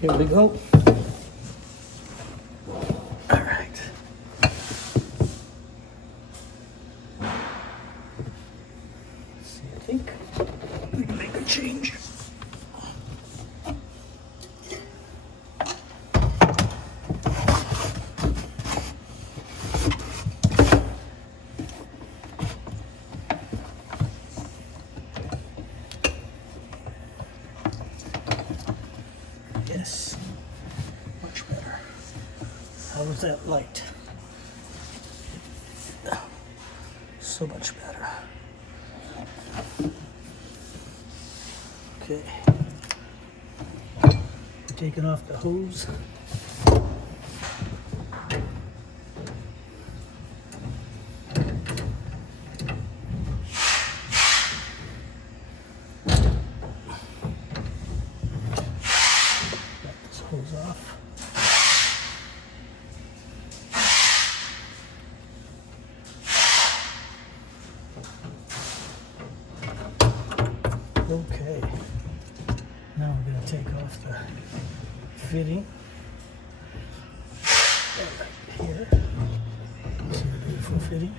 Here we go. All right. Let's see, I think we can make a change. Yes, much better. How was that light? So much better. Okay. We're taking off the hose. Got this hose off. Okay, now we're going to take off the fitting right here. See the beautiful fitting?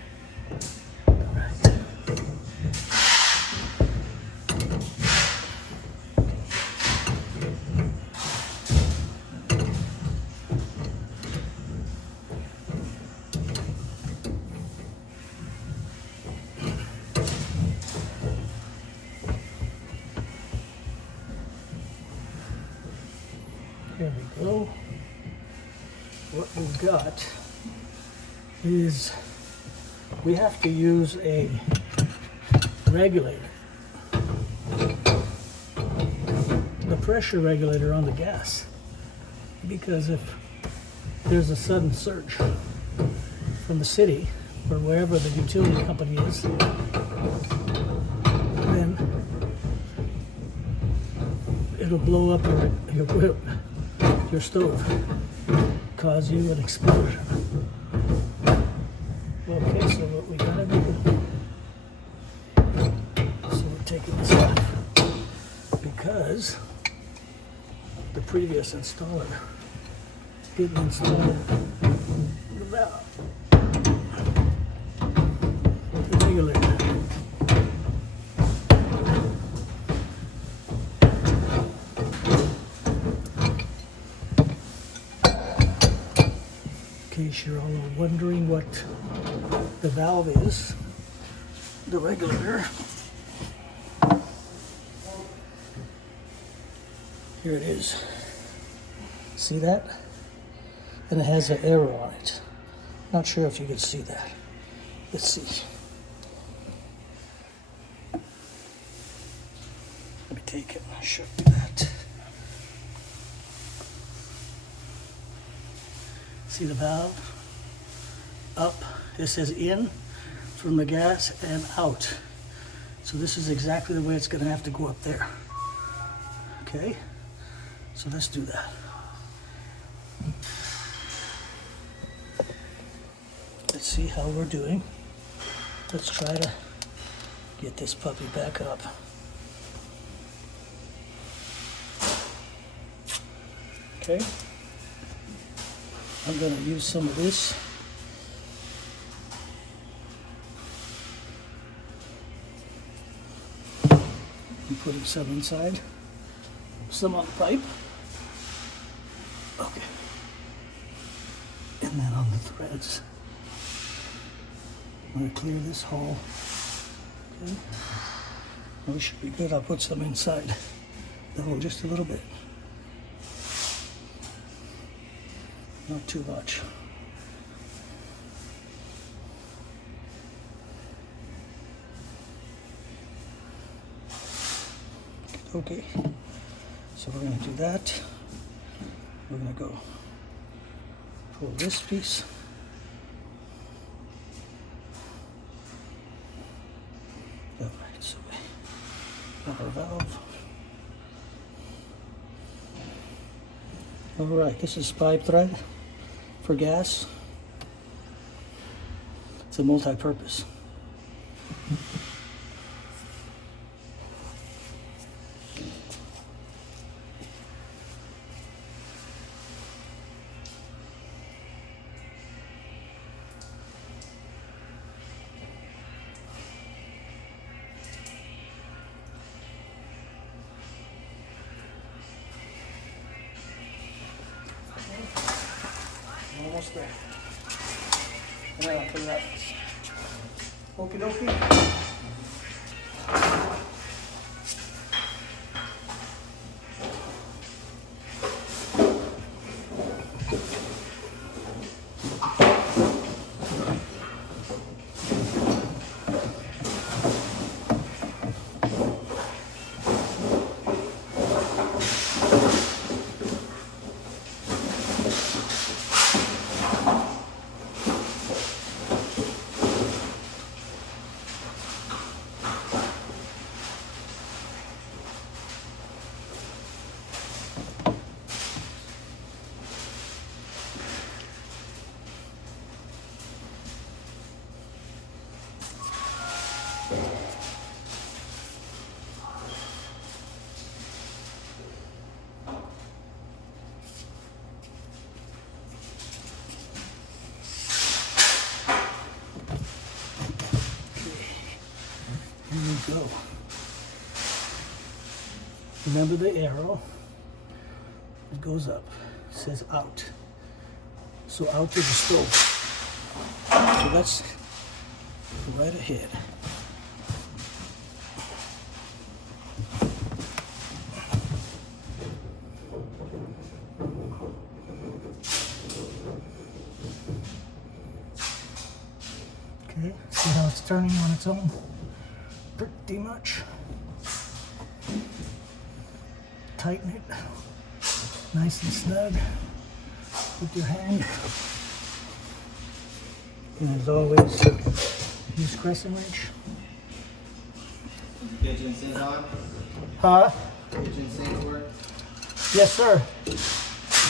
All right. Here we go. What we've got is we have to use a regulator, the pressure regulator on the gas, because if there's a sudden surge from the city or wherever the utility company is, then it'll blow up your stove, cause you an explosion. Okay, so what we gotta do, so we're taking this off because the previous installer didn't install the valve, the regulator. In case you're all wondering what the valve is, the regulator, here it is. See that? And it has an arrow on it. Not sure if you can see that. Let's see. Let me take it and I'll show you that. See the valve? Up, it says in from the gas and out. So this is exactly the way it's gonna have to go up there. Okay, so let's do that. Let's see how we're doing. Let's try to get this puppy back up. Okay. I'm going to use some of this. I'm putting some inside, some on the pipe. Okay. And then on the threads. I'm going to clear this hole. Okay. Well, we should be good. I'll put some inside the hole just a little bit. Not too much. Okay, so we're going to do that. We're going to go pull this piece. All right, so we got our valve. All right, this is pipe thread for gas. It's a multi-purpose. almost there. And then I'll put it up. Okie dokie. Here we go. Remember the arrow? It goes up. It says out. So out to the stove. So that's right ahead. Okay, see how it's turning on its own? Pretty much. Tighten it nice and snug with your hand. And as always, use crescent wrench. Kitchen sink on? Huh? Kitchen sink work? Yes, sir.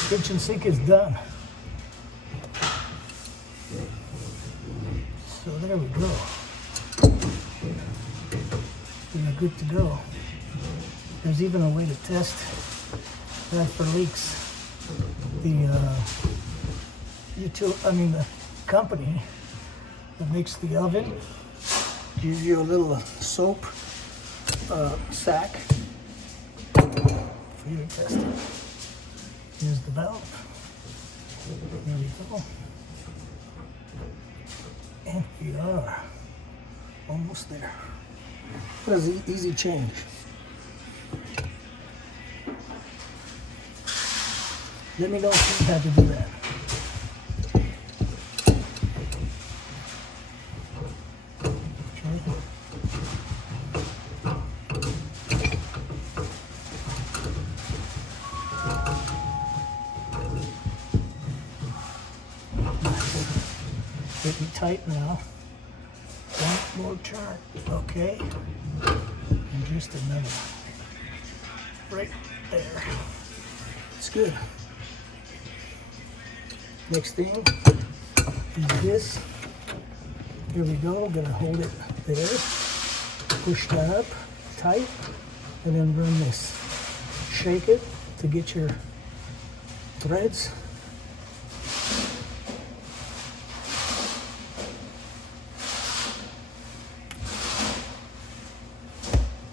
Kitchen sink is done. So there we go. We're good to go. There's even a way to test that for leaks. The company that makes the oven gives you a little soap sack for you to test it. Here's the valve. There we go. And we are almost there. What is an easy change? Let me know if you had to do that. Get me tight now. One more turn, okay? And just another. Right there. It's good. Next thing is this. Here we go. I'm gonna hold it there. Push that up tight, and then run this. Shake it to get your threads.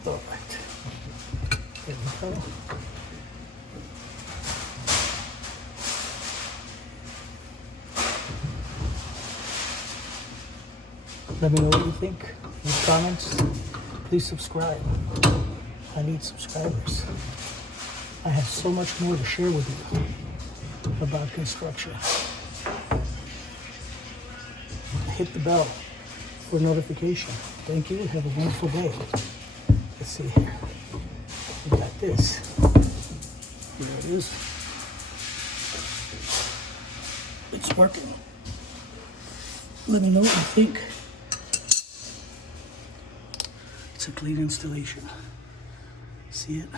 All right. There we go. Let me know what you think. Leave comments. Please subscribe. I need subscribers. I have so much more to share with you about construction. Hit the bell for notification. Thank you. Have a wonderful day. Let's see here. We got this. There it is. It's working. Let me know what you think. It's a clean installation. See it?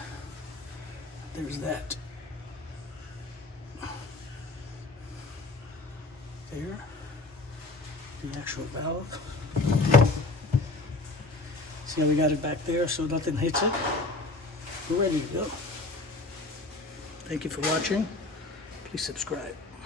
There's that. There. The actual valve. See how we got it back there so nothing hits it? We're ready to go. Thank you for watching. Please subscribe.